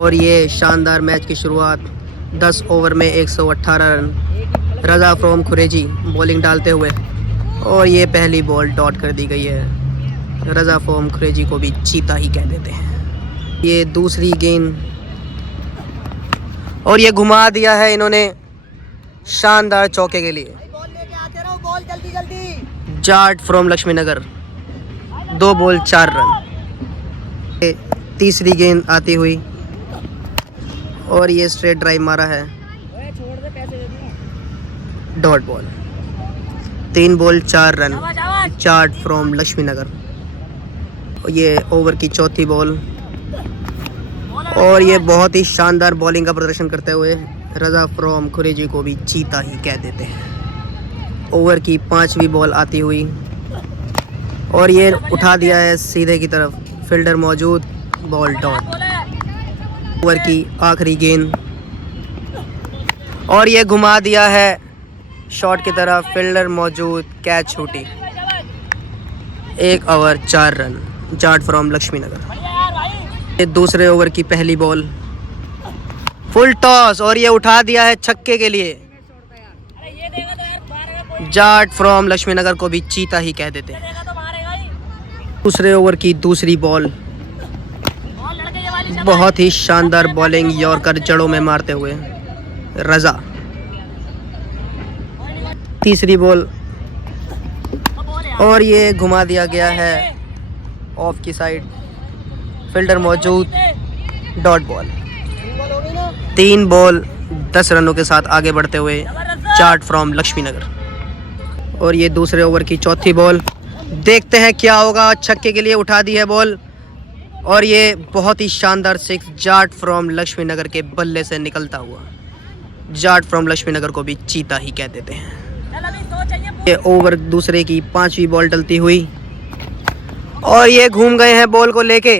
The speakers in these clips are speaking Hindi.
और ये शानदार मैच की शुरुआत 10 ओवर में 118 run Raza from Khureji bowling डालते हुए, और ये पहली बॉल डॉट कर दी गई है। रज़ा फ्रॉम खुरेजी को भी चीता ही कह देते हैं। ये दूसरी गेंद और ये घुमा दिया है इन्होंने शानदार चौके के लिए। Jat from Laxmi Nagar, 2 ball 4 run. तीसरी गेंद आती हुई और ये स्ट्रेट ड्राइव मारा है, dot ball. 3 ball 4 run, Jat from Laxmi Nagar. ये ओवर की चौथी बॉल और ये बहुत ही शानदार बॉलिंग का प्रदर्शन करते हुए रज़ा फ्रॉम खुरेजी को भी चीता ही कह देते हैं। ओवर की 5वीं बॉल आती हुई और ये उठा दिया है सीधे की तरफ, फील्डर मौजूद, बॉल डॉट। ओवर की आखिरी गेंद और ये घुमा दिया है शॉट की तरफ, फील्डर मौजूद, कैच छूटी। 1 over 4 run, Jat from Laxmi Nagar. ये दूसरे ओवर की पहली बॉल, फुल टॉस और ये उठा दिया है छक्के के लिए। जाट फ्रॉम लक्ष्मी नगर को भी चीता ही कह देते हैं। दूसरे ओवर की दूसरी बॉल, बहुत ही शानदार बॉलिंग, यॉर्कर जड़ों में मारते हुए रज़ा। तीसरी बॉल और ये घुमा दिया गया है ऑफ की साइड, फील्डर मौजूद, डॉट बॉल। 3 बॉल 10 रनों के साथ आगे बढ़ते हुए जाट फ्रॉम लक्ष्मी नगर। और ये दूसरे ओवर की चौथी बॉल, देखते हैं क्या होगा। छक्के के लिए उठा दी है बॉल और ये बहुत ही शानदार 6, जाट फ्रॉम लक्ष्मी नगर के बल्ले से निकलता हुआ। जाट फ्रॉम लक्ष्मी नगर को भी चीता ही कह देते हैं। ये ओवर दूसरे की 5वीं बॉल डलती हुई और ये घूम गए हैं बॉल को लेके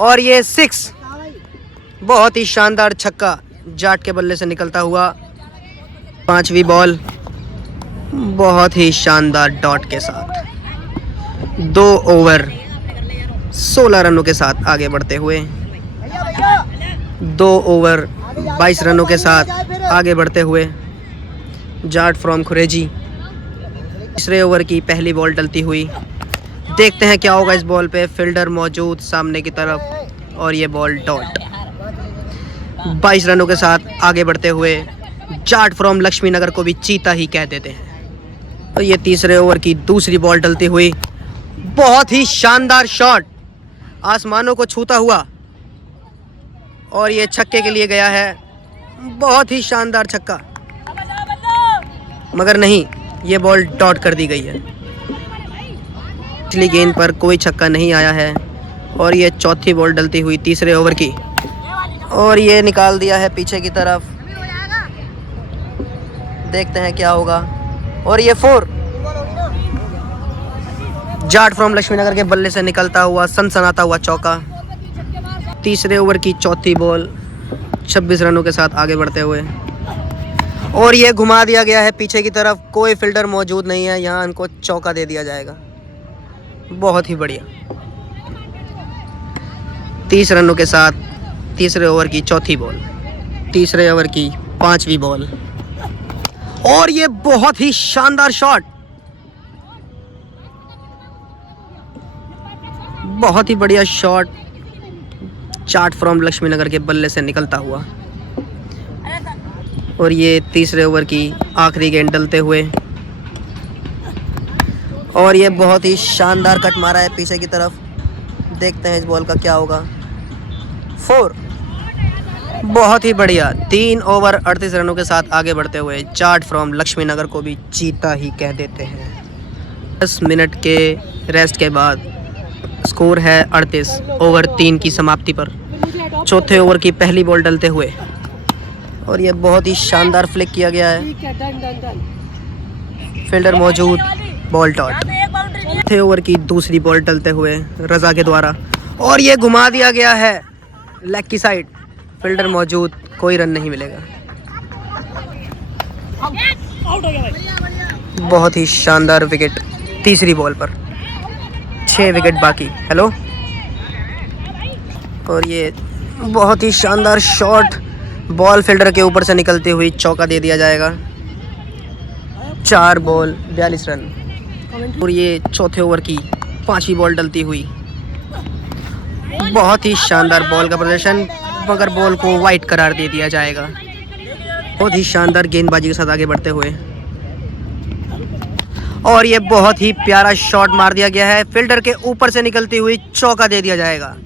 और ये 6, बहुत ही शानदार छक्का जाट के बल्ले से निकलता हुआ। 5वीं बॉल, बहुत ही शानदार डॉट के साथ 2 ओवर 16 रनों के साथ आगे बढ़ते हुए, 2 ओवर 22 रनों के साथ आगे बढ़ते हुए जाट फ्रॉम खुरेजी। तीसरे ओवर की पहली बॉल डलती हुई, देखते हैं क्या होगा इस बॉल पे। फील्डर मौजूद सामने की तरफ और ये बॉल डॉट। 22 रनों के साथ आगे बढ़ते हुए जाट फ्रॉम लक्ष्मी नगर को भी चीता ही कह देते हैं। और ये तीसरे ओवर की दूसरी बॉल डलती हुई, बहुत ही शानदार शॉट, आसमानों को छूता हुआ और ये छक्के के लिए गया है। बहुत ही शानदार छक्का, मगर नहीं, ये बॉल डॉट कर दी गई है। पिछली गेंद पर कोई छक्का नहीं आया है और ये चौथी बॉल डलती हुई तीसरे ओवर की और ये निकाल दिया है पीछे की तरफ, देखते हैं क्या होगा। और ये 4, जाट फ्रॉम लक्ष्मी नगर के बल्ले से निकलता हुआ सनसनाता हुआ चौका। तीसरे ओवर की चौथी बॉल, 26 रनों के साथ आगे बढ़ते हुए और ये घुमा दिया गया है पीछे की तरफ, कोई फील्डर मौजूद नहीं है, यहाँ इनको चौका दे दिया जाएगा। बहुत ही बढ़िया। 30 रनों के साथ तीसरे ओवर की चौथी बॉल, तीसरे ओवर की 5वीं बॉल और ये बहुत ही शानदार शॉट, बहुत ही बढ़िया शॉट, जाट फ्रॉम लक्ष्मी नगर के बल्ले से निकलता हुआ। और ये तीसरे ओवर की आखिरी गेंद डलते हुए और ये बहुत ही शानदार कट मारा है पीछे की तरफ, देखते हैं इस बॉल का क्या होगा। 4, बहुत ही बढ़िया। 3 ओवर 38 रनों के साथ आगे बढ़ते हुए जाट फ्रॉम लक्ष्मी नगर को भी चीता ही कह देते हैं। 10 मिनट के रेस्ट के बाद स्कोर है 38, ओवर 3 की समाप्ति पर। चौथे ओवर की पहली बॉल डलते हुए और ये बहुत ही शानदार फ्लिक किया गया है, फील्डर मौजूद, बॉल डॉट। चौथे ओवर की दूसरी बॉल डलते हुए रज़ा के द्वारा और ये घुमा दिया गया है लेग की साइड, फील्डर मौजूद, कोई रन नहीं मिलेगा। बहुत ही शानदार विकेट तीसरी बॉल पर, 6 विकेट बाकी। हेलो, और ये बहुत ही शानदार शॉट, बॉल फील्डर के ऊपर से निकलती हुई चौका दे दिया जाएगा। 4 बॉल 42 रन। और ये चौथे ओवर की 5वीं बॉल डलती हुई। बहुत ही शानदार बॉल का प्रदर्शन, मगर बॉल को वाइड करार दे दिया जाएगा। बहुत ही शानदार गेंदबाजी के साथ आगे बढ़ते हुए, और ये बहुत ही प्यारा शॉट मार दिया गया है, फील्डर के ऊपर से निकलती हुई चौका दे दिया जाएगा।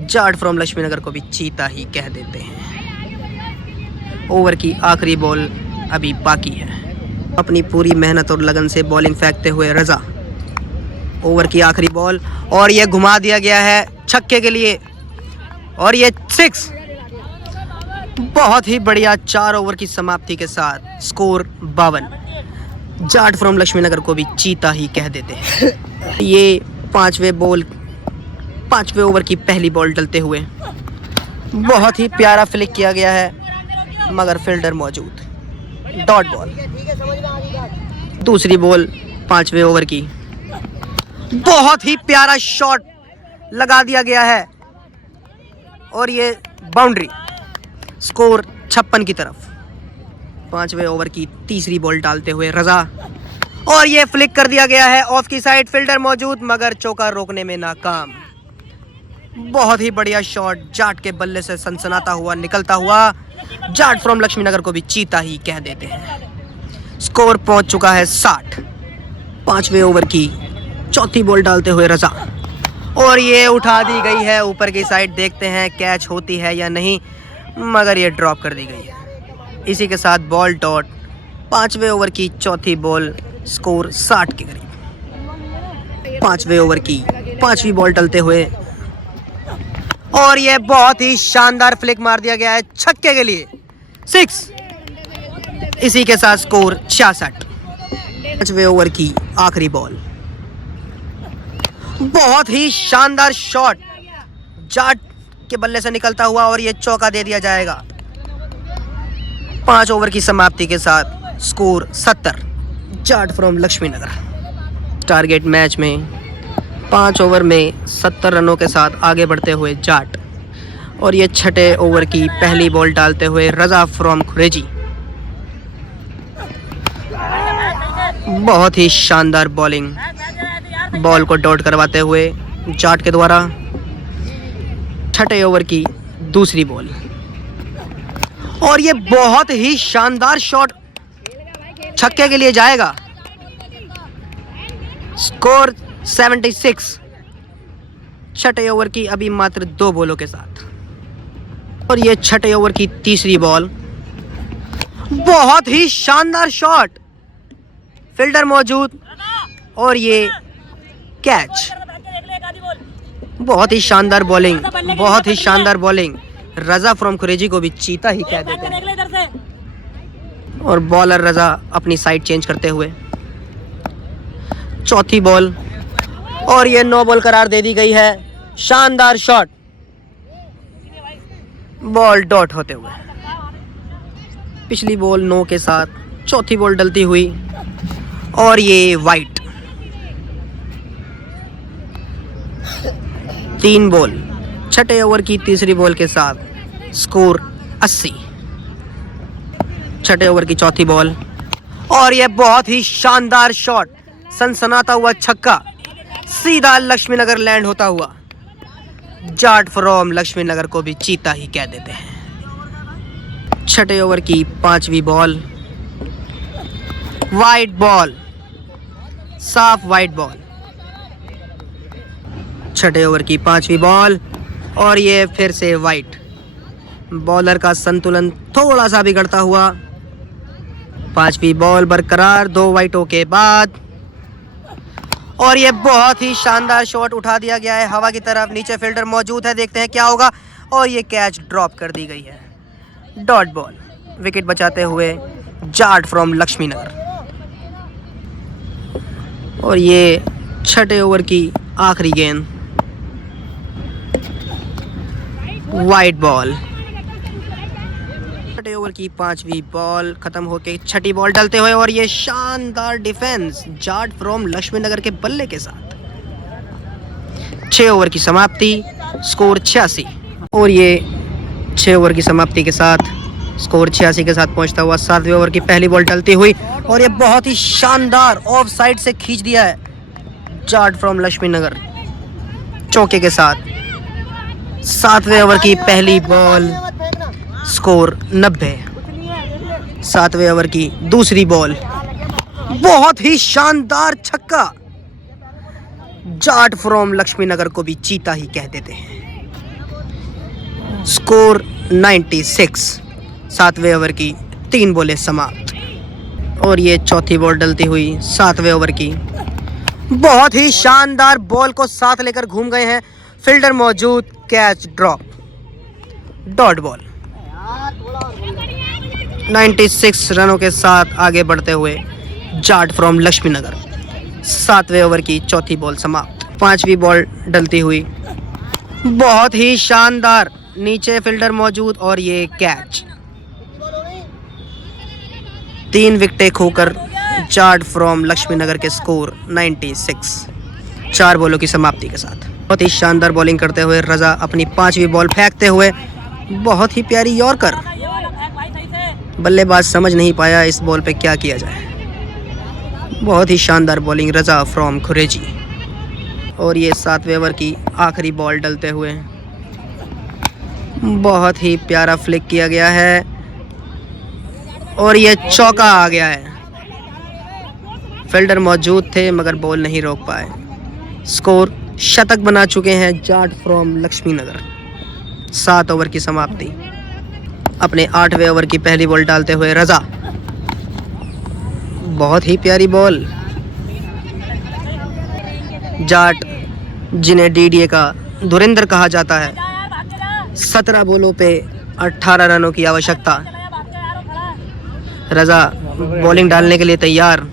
जाट फ्रॉम लक्ष्मी नगर को भी चीता ही कह देते हैं। ओवर की आखिरी बॉल अभी बाकी है। अपनी पूरी मेहनत और लगन से बॉलिंग फेंकते हुए रजा। ओवर की आखिरी बॉल, और ये घुमा दिया गया है छक्के के लिए, और ये 6। बहुत ही बढ़िया। 4 ओवर की समाप्ति के साथ स्कोर 52। जाट फ्रॉम लक्ष्मी नगर को भी चीता ही कह देते हैं। ये 5वें ओवर की पहली बॉल डलते हुए बहुत ही प्यारा फ्लिक किया गया है, मगर फील्डर मौजूद। Dot ball. दूसरी बॉल 5वें ओवर की। बहुत ही प्यारा शॉट लगा दिया गया है, और ये बाउंड्री। स्कोर 56 की तरफ। 5वें ओवर की तीसरी बॉल डालते हुए रजा, और ये फ्लिक कर दिया गया है ऑफ की साइड, फील्डर मौजूद मगर चौका रोकने में नाकाम। बहुत ही बढ़िया शॉट, जाट के बल्ले से सनसनाता हुआ निकलता हुआ। जाट फ्रॉम लक्ष्मी नगर को भी चीता ही कह देते हैं। स्कोर पहुंच चुका है 60। 5वें ओवर की चौथी बॉल डालते हुए रजा, और ये उठा दी गई है ऊपर की साइड। देखते हैं कैच होती है या नहीं, मगर ये ड्रॉप कर दी गई है। इसी के साथ बॉल डॉट। 5वें ओवर की चौथी बॉल, स्कोर 60 के करीब। 5वें ओवर की 5वीं बॉल डलते हुए, और ये बहुत ही शानदार फ्लिक मार दिया गया है छक्के के लिए, 6। इसी के साथ स्कोर 66। 5वें ओवर की आखिरी बॉल। बहुत ही शानदार शॉट, जाट के बल्ले से निकलता हुआ, और ये चौका दे दिया जाएगा। 5 ओवर की समाप्ति के साथ score 70। Jat from Laxmi Nagar target match में 5 ओवर में 70 रनों के साथ आगे बढ़ते हुए जाट, और ये 6ठे ओवर की पहली बॉल डालते हुए रजा फ्रॉम खुरेजी। बहुत ही शानदार बॉलिंग, बॉल को डॉट करवाते हुए जाट के द्वारा। 6ठे ओवर की दूसरी बॉल, और ये बहुत ही शानदार शॉट छक्के के लिए जाएगा। स्कोर 76। 6ठे ओवर की अभी मात्र 2 बॉलों के साथ, और ये 6ठे ओवर की तीसरी बॉल। बहुत ही शानदार शॉट, फील्डर मौजूद, और ये कैच। बहुत ही शानदार बॉलिंग, बहुत ही शानदार बॉलिंग। रजा फ्रॉम खुरेजी को भी चीता ही कह देते हैं। और बॉलर रजा अपनी साइड चेंज करते हुए। चौथी बॉल, और ये 9 बॉल करार दे दी गई है। शानदार शॉट, बॉल डॉट होते हुए। पिछली बॉल 9 के साथ चौथी बॉल डलती हुई, और ये वाइट। 3 बॉल 6ठे ओवर की तीसरी बॉल के साथ स्कोर 80। 6ठे ओवर की चौथी बॉल, और यह बहुत ही शानदार शॉट, सनसनाता हुआ छक्का, सीधा लक्ष्मी नगर लैंड होता हुआ। जाट फ्रॉम लक्ष्मी नगर को भी चीता ही कह देते हैं। 6ठे ओवर की 5वीं बॉल, वाइड बॉल, साफ वाइड बॉल। 6ठे ओवर की 5वीं बॉल, और ये फिर से वाइड। बॉलर का संतुलन थोड़ा सा बिगड़ता हुआ। 5वीं बॉल बरकरार 2 वाइटों के बाद, और ये बहुत ही शानदार शॉट उठा दिया गया है हवा की तरफ। नीचे फील्डर मौजूद है, देखते हैं क्या होगा, और ये कैच ड्रॉप कर दी गई है। Dot ball. विकेट बचाते हुए जाट फ्रॉम लक्ष्मी नगर, और ये 6ठे ओवर की आखिरी गेंद, वाइड बॉल। 6ठे ओवर की 5वीं बॉल खत्म होके 6ठी बॉल डलते हुए, और ये शानदार डिफेंस जाट फ्रॉम लक्ष्मी नगर के बल्ले के साथ। 6 ओवर की समाप्ति, स्कोर 86। और ये 6 ओवर की समाप्ति के साथ स्कोर 86 के साथ पहुंचता हुआ 7वें ओवर की पहली बॉल डलती हुई और ये बहुत ही शानदार ऑफ साइड से खींच दिया है जाट फ्रॉम लक्ष्मी नगर चौके के साथ। 7वें ओवर की पहली बॉल, स्कोर 90। 7वें ओवर की दूसरी बॉल, बहुत ही शानदार छक्का। जाट फ्रॉम लक्ष्मी नगर को भी चीता ही कह देते हैं। स्कोर 96। 7वें ओवर की 3 बॉलें समाप्त और ये चौथी बॉल डलती हुई 7वें ओवर की। बहुत ही शानदार बॉल को साथ लेकर घूम गए हैं, फील्डर मौजूद, कैच ड्रॉप, डॉट बॉल। 96 रनों के साथ आगे बढ़ते हुए जाट फ्रॉम लक्ष्मी नगर। 7वें ओवर की चौथी बॉल समाप्त। 5वीं बॉल डलती हुई, बहुत ही शानदार, नीचे फील्डर मौजूद और ये कैच। 3 विकेटें खोकर जाट फ्रॉम लक्ष्मी नगर के स्कोर 96। 4 बॉलों की समाप्ति के साथ बहुत ही शानदार बॉलिंग करते हुए रजा अपनी 5वीं बॉल फेंकते हुए, बहुत ही प्यारी यॉर्कर। बल्लेबाज समझ नहीं पाया इस बॉल पे क्या किया जाए। बहुत ही शानदार बॉलिंग रजा फ्रॉम खुरेजी। और ये 7वें ओवर की आखिरी बॉल डलते हुए बहुत ही प्यारा फ्लिक किया गया है और ये चौका आ गया है। फील्डर मौजूद थे मगर बॉल नहीं रोक पाए। स्कोर शतक बना चुके हैं Jat from Laxmi Nagar. 7 over की समाप्ति। अपने 8वें ओवर की पहली बॉल डालते हुए रजा, बहुत ही प्यारी बॉल। जाट जिन्हें डीडीए का धुरंधर कहा जाता है, 17 बॉलों पे 18 रनों की आवश्यकता। रजा बॉलिंग डालने के लिए तैयार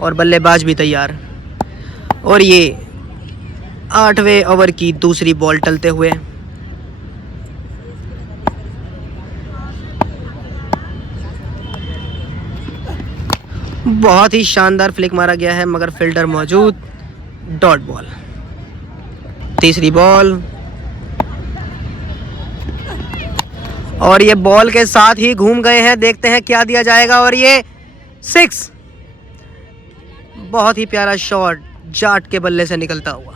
और बल्लेबाज भी तैयार। और ये 8वें ओवर की दूसरी बॉल टलते हुए बहुत ही शानदार फ्लिक मारा गया है मगर फील्डर मौजूद, डॉट बॉल। तीसरी बॉल और ये बॉल के साथ ही घूम गए हैं, देखते हैं क्या दिया जाएगा और ये 6। बहुत ही प्यारा शॉट जाट के बल्ले से निकलता हुआ।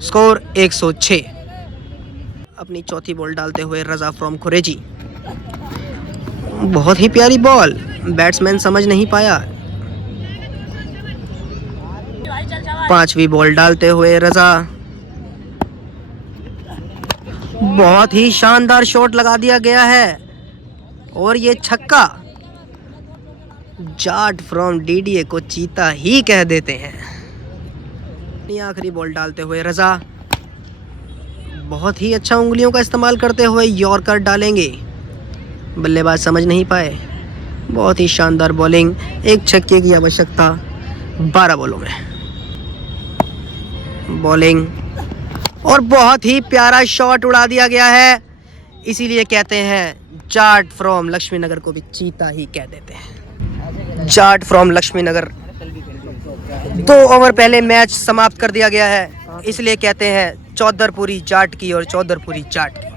स्कोर 106। अपनी चौथी बॉल डालते हुए रजा फ्रॉम खुरेजी, बहुत ही प्यारी बॉल, बैट्समैन समझ नहीं पाया। 5वीं बॉल डालते हुए रजा, बहुत ही शानदार शॉट लगा दिया गया है और ये छक्का। जाट फ्रॉम डीडीए को चीता ही कह देते हैं। आखिरी बॉल डालते हुए रजा, बहुत ही अच्छा उंगलियों का इस्तेमाल करते हुए यॉर्कर डालेंगे, बल्लेबाज समझ नहीं पाए। बहुत ही शानदार बॉलिंग, एक छक्के की आवश्यकता 12 बॉलों में। बॉलिंग और बहुत ही प्यारा शॉट उड़ा दिया गया है, इसीलिए कहते हैं जाट फ्रॉम लक्ष्मी नगर को भी चीता ही कह देते हैं। Jat from Laxmi Nagar, 2 over पहले मैच समाप्त कर दिया गया है, इसलिए कहते हैं चौधरपुरी जाट की और चौधरपुरी जाट की।